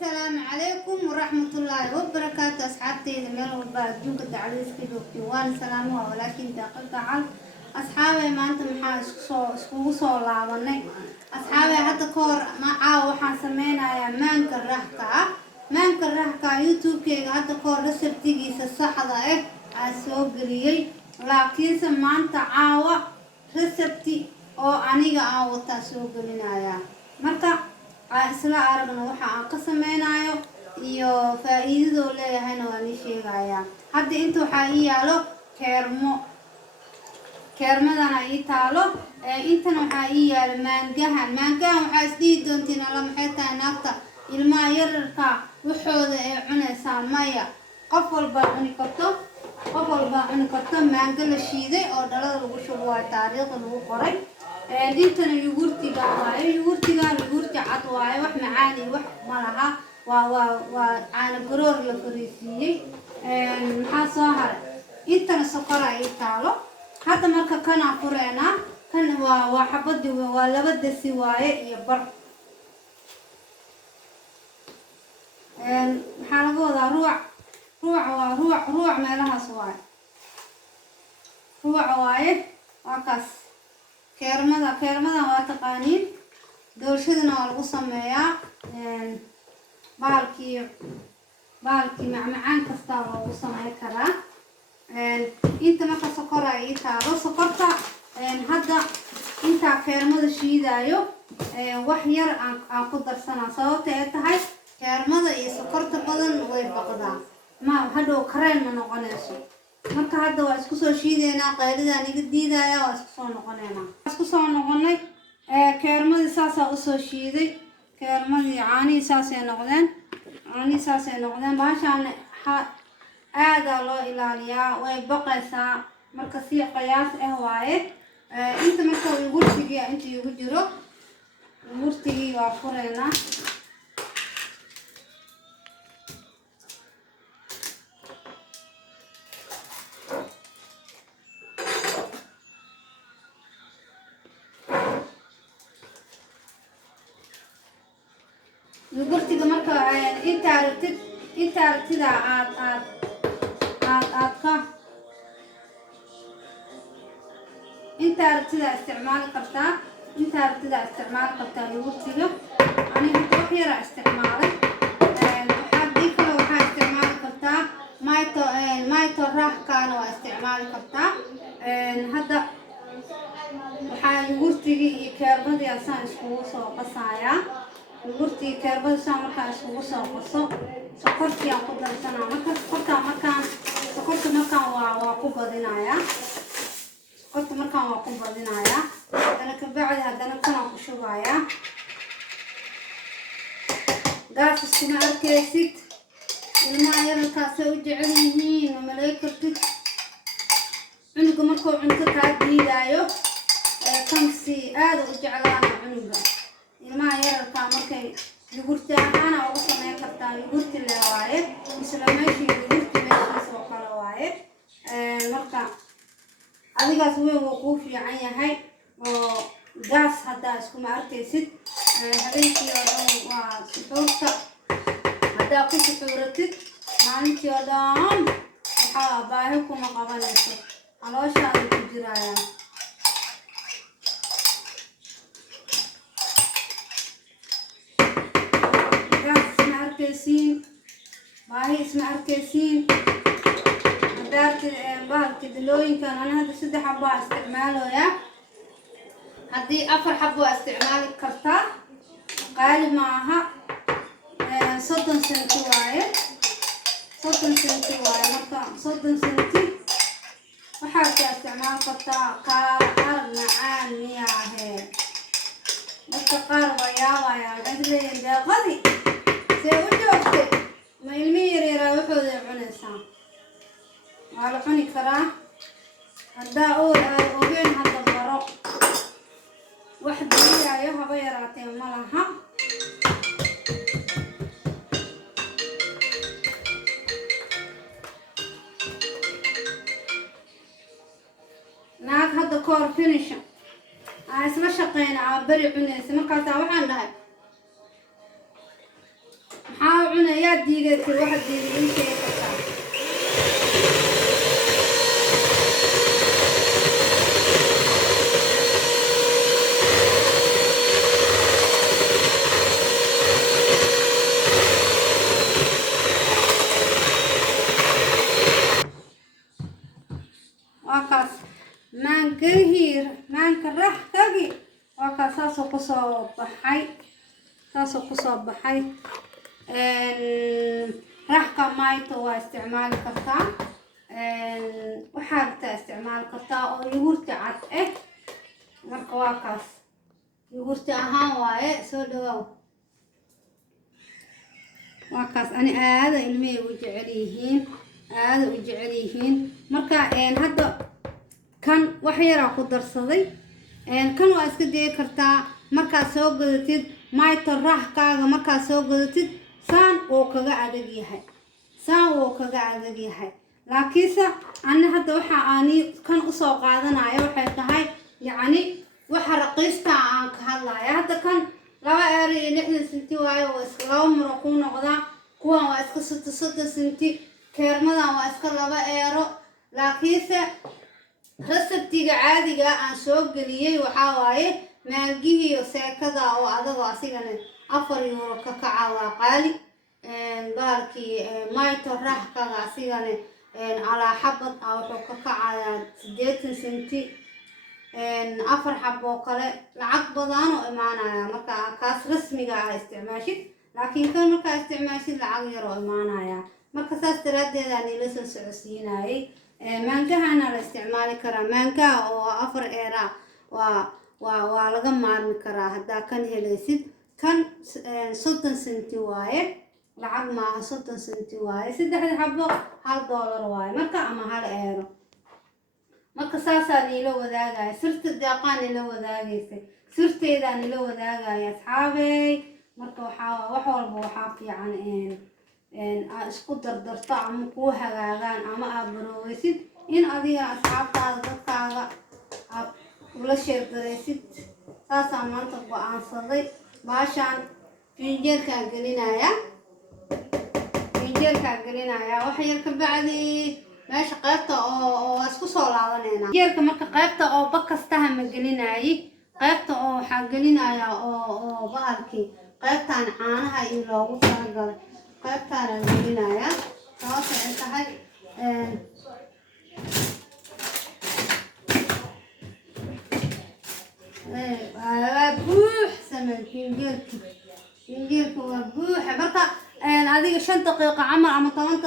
السلام عليكم ورحمة الله وبركاته أصحابتي من البادوك الدعويس في دوكتوان سلامها ولكن دقيقة عن أصحابي ما أنتم حاش سكوسو لعوني أصحابي حتى كور مع وحن سمينا يا مانك الرحكة يوتيوب كي حتى كور رسب تيجي الصحة إيه أسوق لي لكن سمعت عاوة رسبتي أو أنيجا عاوة تسوق لنا يا مرتا isla aragna waxa aan ka sameeynayo iyo faa'iido leeyahayna waan sheegayaa hadda inta waxa ii yaalo keermadana ii taalo intana waxa ii yaalo maangahan waxa isdii doontiin alla maxay tahay naagta ilmaha yararka waxooda ay cunaysaa maya qof walba cuni karto maanga la shiiday oo dhalada lagu shubo waa taariikhda lagu qoray دينتنا يغورتيغا يغورتي عاد واي wax macaani wax malaha waa aan garoor la fariisiyay maxaa soo haray intana sokor ay taalo hadda marka kana fureena kan waa xabadii waa laba dasi waaye iyo bar maxaa laga wadaa ruuc meelahaas waaye waa kaas كرمدا واتقانين دورشدنا والغو سميا بالكي معمعان كستا والغو سميا كرا انت مكا سكرا ايتا دو سكرتا هدا انت كرمدا شيدايو وحير aan ku darsana sababta ay tahay كرمدا iyo sokorta badan way baqdaa ma hadhow kareen ma noqonayso marka hadda waa isku soo shiideena qaylida aniga diidaya waa isku soo noqonay keermadii saasa u soo shiiday keermadii caani saasay noqdeen baashaan aada loo ilaaliyaa way baqaysaa marka si qiyaas ah waaye inta marka gurtiga inta ugu jiro gurtigii waa fureena يقولتي مركا انت عرفتي ذا عاد انت عرفتي ذا استعمال قرطا يقولتي له انا بروحي را استعمالي وحديك لو استعمال قرطا مايتو راح كانوا استعمال قرطا هذا يقولتي كربدي اسان اسكو سو قصايا يقولتي كربد سامركا اسكو سو قصو سكرتي aan ku darsanaa marka sokorta markaan waa ku badinayaa hadana ka bacdi hadana kana ku shubayaa gaas iskuma arkaysid ilmaha yararkaas u jecel yihiin malaa'ikatu cunuga markuu cunto ka diidaayo kan si aad u jeclaan cunuga ilmaha yararka markay يقولتي أنا أوصل ما يقطع يقولتي اللي واعي مثل ماشي يقولتي ماشي سوق على واعي مركا هذا جاس هو وقوف يعني هاي وجاس هذا اسمه أركيسيد هذيكي وسطورتا هذا كل سطورتك ما أنتي أدام باهيكم قبلته على وش هذا الجرايا باهي اسمه أركيسين دارت بالك دلوين كان أنا هذا 6 حبة استعماله يا هذه 4 حبة استعمال كرتا قال معها صدن سنتي واي مرتا صدن سنتي وحاجة استعمال كرتا قارب معان مياه بس قارب يا أدري ده غادي سيوجوكتي ما المير يروحوا عنسان على حني كراه هدا أوبين هدا البرق واحد يا بيراتي ملها ناك هدا كور فينيشن اسمه شقين عبري عنس مركز waxaan dhahay يا ديدت واحد ديدين كيف وقص مانكهير مانك راح تجي وقصاص قصاب بحي تاسو قصاب بحي راح كمايته واستعمال كرتا وحابة استعمال كرتا أو يورت عد marka waa kaas yogurti ahaan waaye soo dhawow waa kaas ani aad ilmay u jecel yihiin marka hadda kan wax yar ku darsaday kan waa iska deey kartaa marka soo gadatid mayto raahkaaga marka soo gadatid saan oo kaga adag yahay laakiinse ana hadda waxa aani kan u soo qaadanayo waxay tahay يعني waxa raqiista aan ka hadlayo hadda kan 2.60 senti waayo oo iska laba mar ku noqda kuwan waa iska 60 senti keermadan waa iska 2 euro laakiinse reseptiga caadiga aan soo galiyay waxa waaye maangihi iyo seekada oo adaga asigana 4 euro ka kacawa qaali baalkii mayto raahkaga asigana ala xabad wuxuu ka kacayaa 80 senti afar xabo kale lacag badan oo imaanaya marka kaas rasmiga ah isticmaashid laakiin kan marka isticmaashid lacag yar oo imaanaya marka saas daraadeed aan ila soo socodsiinayay maangahana la isticmaali karaa maangaha oo 4 euro waa laga maarmi karaa hadaa kan helaysid kan 30 senti waaye lacag maaha 30 senti waaye 3 xabo $1 waaye marka ama €1 marka saasaan ila wadaagay sirta deeqaan ila wadaagaysay sirteedaan ila wadaagay asxaabay marka wax walba waxa fiican isku dardarto ama ku hagaagaan ama aad barooysid in adiga asxaabtaada dadkaaga ula sheer gareysid saasaan maanta go'aansaday baashaan finjeerkaan gelinaya wax yar ka bacdi meesha qaybta oo isku soo laabanayna jeerka marka qaybta oo bakastaha ma gelinayay qaybta oo waxa gelinaya oo bahalkii qaybtan caanaha iyo loogu talagalay qaybtaan gelinaya taasoo tahay waa buux sameey finjeerka waa buux marka adiga 5 daqiiqo camal ama 10